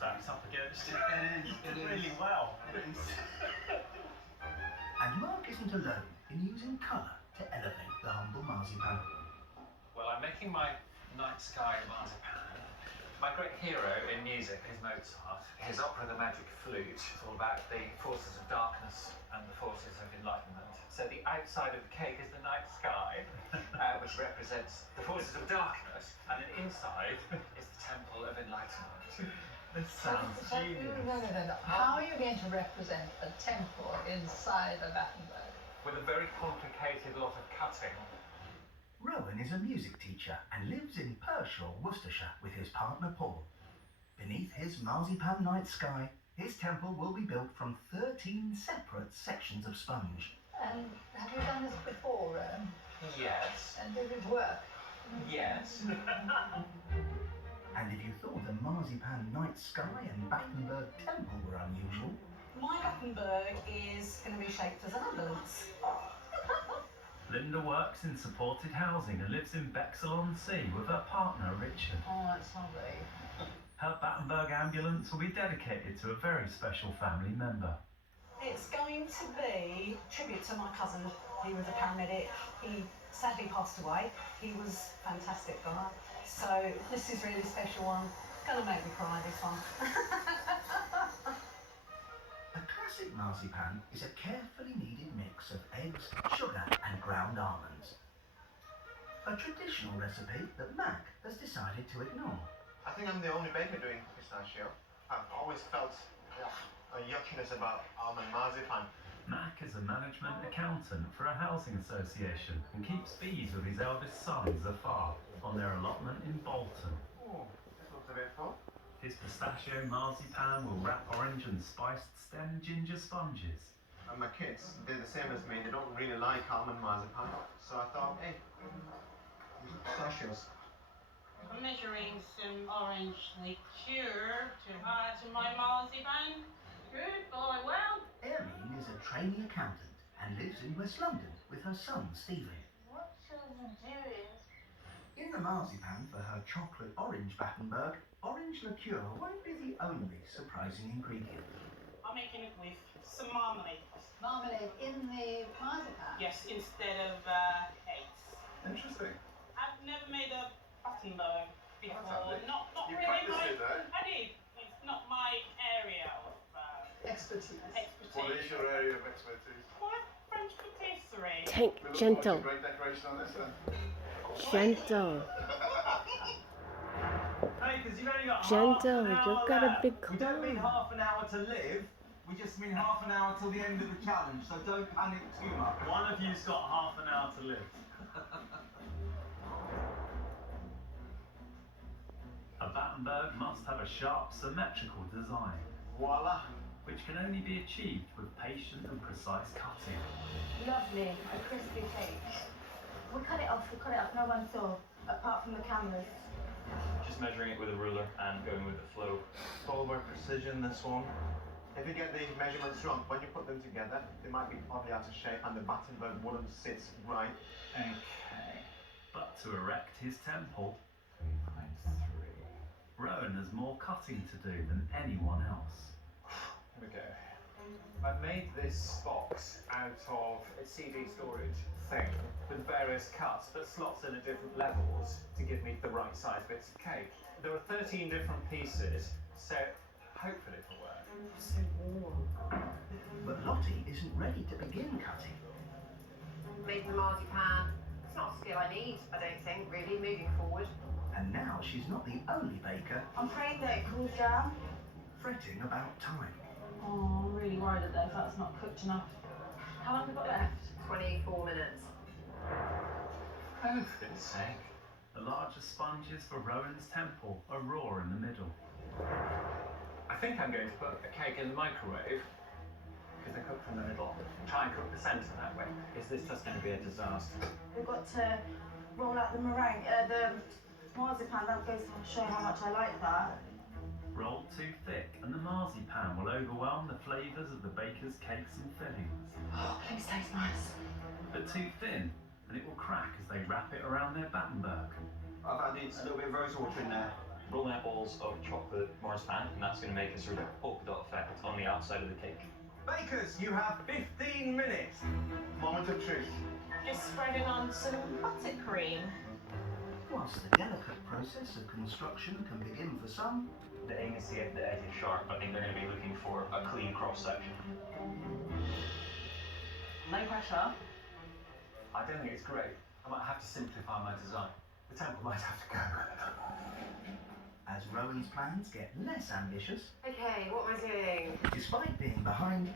stacks up against it. It is really well. And Mark isn't alone in using colour to elevate the humble marzipan. Well, I'm making my night sky marzipan. My great hero in music is Mozart. His opera, The Magic Flute, is all about the forces of darkness and the forces of enlightenment. So the outside of the cake is the night sky, which represents the forces of darkness, and then inside is the temple of enlightenment. This sounds genius. How are you going to represent a temple inside a Battenberg? With a very complicated lot of cutting. Rowan is a music teacher and lives in Pershore, Worcestershire, with his partner Paul. Beneath his marzipan night sky, his temple will be built from 13 separate sections of sponge. And have you done this before, Rowan? Yes. And did it work? Yes. And if you thought the marzipan night sky and Battenberg temple were unusual, my Battenberg is going to be shaped as an ambulance. Linda works in supported housing and lives in Bexhill-on-Sea with her partner Richard. Oh, that's lovely. Her Battenberg ambulance will be dedicated to a very special family member. It's going to be a tribute to my cousin. He was a paramedic. He sadly passed away. He was a fantastic guy. So this is a really special one. It's going to make me cry, this one. a classic marzipan is a carefully kneaded mix of eggs, sugar and ground almonds. A traditional recipe that Mac has decided to ignore. I think I'm the only baker doing pistachio. I've always felt a yuckiness about almond marzipan. Mac is a management accountant for a housing association and keeps bees with his eldest son Zafar on their allotment in Bolton. Oh, this looks a bit full. His pistachio marzipan will wrap orange and spiced stem ginger sponges. And my kids, they're the same as me. They don't really like almond marzipan. So I thought, hey, pistachios. I'm measuring some orange liqueur to add to my marzipan. Good boy, well. Erin is a trainee accountant and lives in West London with her son Stephen. What are you doing? In the marzipan for her chocolate orange Battenberg, orange liqueur won't be the only surprising ingredient. I'm making it with some marmalade. Marmalade in the marzipan? Yes, instead of eggs. Interesting. I've never made a Battenberg before. That's Not you really practiced my. it though? I did. It's not my area of Expertise. What is your area of expertise? Quite French patisserie. Tank, We look gentle, like a great decoration on this then. gentle, Hey, because you've only got gentle. half an hour You've got a left. big We don't mean cold. half an hour to live, we just mean half an hour till the end of the challenge, so don't panic too much. One of you's got half an hour to live. A Battenberg must have a sharp, symmetrical design, Voila. which can only be achieved with patient and precise cutting. Lovely, a crispy cake. We cut it off, no one saw, apart from the cameras. Just measuring it with a ruler and going with the flow. It's all about precision, this one. If you get the measurements wrong, when you put them together, they might be oddly out of shape and the Battenberg wouldn't sit right. Okay. But to erect his temple, 3.3. Rowan has more cutting to do than anyone else. Here we go. I've made this box out of a CD storage thing with various cuts that slots in at different levels to give me the right size bits of cake. There are 13 different pieces, so hopefully it'll work. So warm. But Lottie isn't ready to begin cutting. Making the marzipan, it's not a skill I need, I don't think, really, moving forward. And now she's not the only baker I'm afraid that it cools down. fretting about time. Oh, I'm really worried that that's not cooked enough. How long have we got left? 24 minutes. Oh, for goodness sake. The larger sponges for Rowan's temple are raw in the middle. I think I'm going to put a cake in the microwave because they cook from the middle. Try and cook the centre that way. Is this just going to be a disaster? We've got to roll out the meringue, the marzipan. That goes to show how much I like that. Roll too thick and the marzipan will overwhelm the flavours of the baker's cakes and fillings. Oh, please taste nice. But too thin and it will crack as they wrap it around their Battenberg. I've added a little bit of rose water in there. rolling out balls of chocolate marzipan, and that's going to make a sort of polka dot effect on the outside of the cake. Bakers, you have 15 minutes. Moment of truth. Just spreading on some buttercream. Whilst the delicate process of construction can begin for some, The aim is to get the edges sharp. I think they're going to be looking for a clean cross section. No pressure. I don't think it's great. I might have to simplify my design. The temple might have to go. as Rowan's plans get less ambitious, Okay, what am I doing? despite being behind,